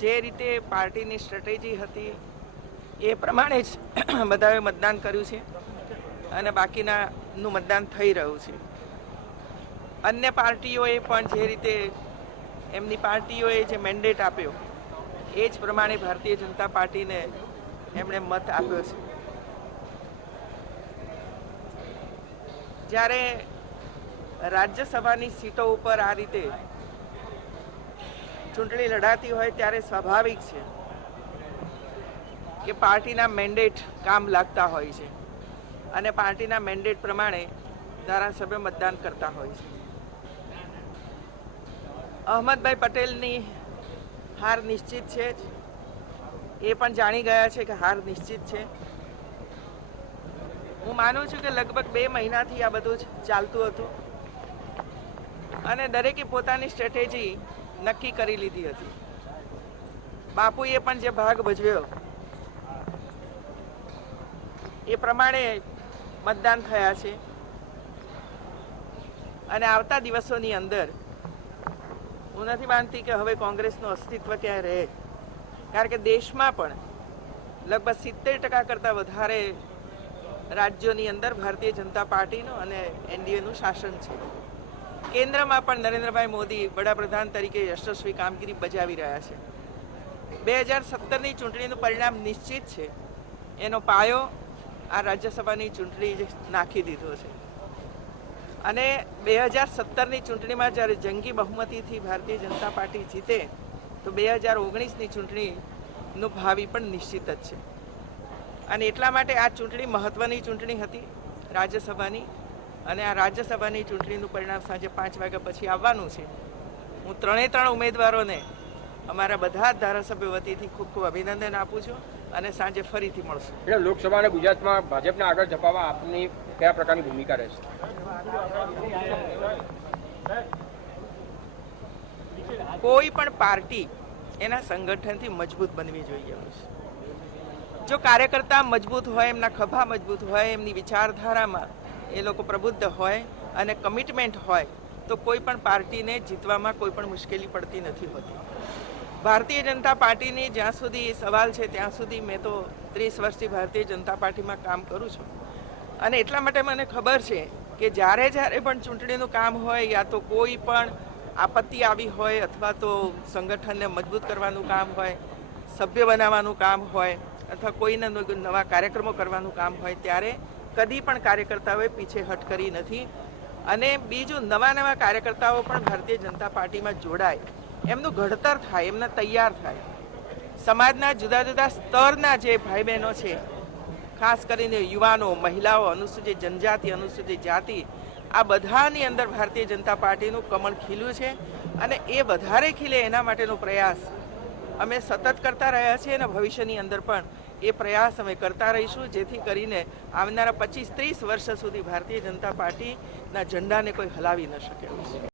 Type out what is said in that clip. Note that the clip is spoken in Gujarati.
જે રીતે પાર્ટીની સ્ટ્રેટેજી હતી એ પ્રમાણે જ બધાએ મતદાન કર્યું છે અને બાકીનાનું મતદાન થઈ રહ્યું છે. અન્ય પાર્ટીઓએ પણ જે રીતે એમની પાર્ટીઓએ જે મેન્ડેટ આપ્યો એ જ પ્રમાણે ભારતીય જનતા પાર્ટીને એમણે મત આપ્યો છે. જ્યારે રાજ્યસભાની સીટો ઉપર આ રીતે ચૂંટણી લડાતી હોય ત્યારે સ્વાભાવિક છે કે પાર્ટીના મેન્ડેટ કામ લાગતા હોય છે અને પાર્ટીના મેન્ડેટ પ્રમાણે ધારાસભ્ય મતદાન કરતા હોય છે. અહમદભાઈ પટેલની હાર નિશ્ચિત છે જ, એ પણ જાણી ગયા છે કે હાર નિશ્ચિત છે. હું માનું છું કે લગભગ 2 મહિનાથી આ બધું જ ચાલતું હતું અને દરેકે પોતાની સ્ટ્રેટેજી નક્કી કરી લીધી હતી. બાપુએ પણ જે ભાગ ભજવ્યો એ પ્રમાણે મતદાન થયા છે અને આવતા દિવસોની અંદર હું નથી માનતી કે હવે કોંગ્રેસનું અસ્તિત્વ ક્યાંય રહે, કારણ કે દેશમાં પણ લગભગ 70% કરતાં વધારે રાજ્યોની અંદર ભારતીય જનતા પાર્ટીનું અને એનડીએનું શાસન છે. કેન્દ્રમાં પણ નરેન્દ્રભાઈ મોદી વડાપ્રધાન તરીકે યશસ્વી કામગીરી બજાવી રહ્યા છે. 2017ની ચૂંટણીનું પરિણામ નિશ્ચિત છે. એનો પાયો આ રાજ્યસભાની ચૂંટણી નાખી દીધો છે અને 2017ની ચૂંટણીમાં જ્યારે જંગી બહુમતીથી ભારતીય જનતા પાર્ટી જીતે તો 2019ની ચૂંટણીનું ભાવિ પણ નિશ્ચિત જ છે. અને એટલા માટે આ ચૂંટણી મહત્વની ચૂંટણી હતી રાજ્યસભાની, અને આ રાજ્યસભાની ચૂંટણીનું પરિણામ સાંજે 5 વાગ્યા પછી આવવાનું છે. હું 3 ઉમેદવારોને અમારા બધા જ ધારાસભ્યો વતીથી ખૂબ ખૂબ અભિનંદન આપું છું અને સાંજે ફરીથી મળશું. એટલે લોકસભા અને ગુજરાતમાં ભાજપને આગળ ધપાવવા આપની કયા પ્રકારની ભૂમિકા રહેશે? કોઈ પણ પાર્ટી એના સંગઠનથી મજબૂત બનવી જોઈએ. જો કાર્યકર્તા મજબૂત હોય, એમના ખભા મજબૂત હોય, એમની વિચારધારામાં એ લોકો પ્રબુદ્ધ હોય અને કમિટમેન્ટ હોય તો કોઈ પણ પાર્ટીને જીતવામાં કોઈ પણ મુશ્કેલી પડતી નથી હોતી. ભારતીય જનતા પાર્ટીની જ્યાં સુધી સવાલ છે ત્યાં સુધી મેં તો 30 વર્ષથી ભારતીય જનતા પાર્ટીમાં કામ કરું છું અને એટલા માટે મને ખબર છે કે જ્યારે પણ ચૂંટણીનું કામ હોય, યા તો કોઈ પણ આપત્તિ આવી હોય અથવા તો સંગઠનને મજબૂત કરવાનું કામ હોય, સભ્ય બનાવવાનું કામ હોય અથવા કોઈને નવા કાર્યક્રમો કરવાનું કામ હોય, ત્યારે કદી પણ કાર્યકર્તાઓએ પીછેહટ કરી નથી. અને બીજું, નવા કાર્યકર્તાઓ પણ ભારતીય જનતા પાર્ટીમાં જોડાય, એમનું ઘડતર થાય, એમને તૈયાર થાય. સમાજના જુદા જુદા સ્તરના જે ભાઈ બહેનો છે, ખાસ કરીને યુવાનો, મહિલાઓ, અનુસૂચિત જનજાતિ, અનુસૂચિત જાતિ, આ બધાની અંદર ભારતીય જનતા પાર્ટીનું કમળ ખીલ્યું છે અને એ વધારે ખીલે એના માટેનો પ્રયાસ અમે સતત કરતા રહ્યા છીએ અને ભવિષ્યની અંદર પણ એ પ્રયાસ અમે કરતા રહીશું, જેથી કરીને આવનારા 25-30 વર્ષ સુધી ભારતીય જનતા પાર્ટીના ઝંડાને કોઈ હલાવી ન શકે.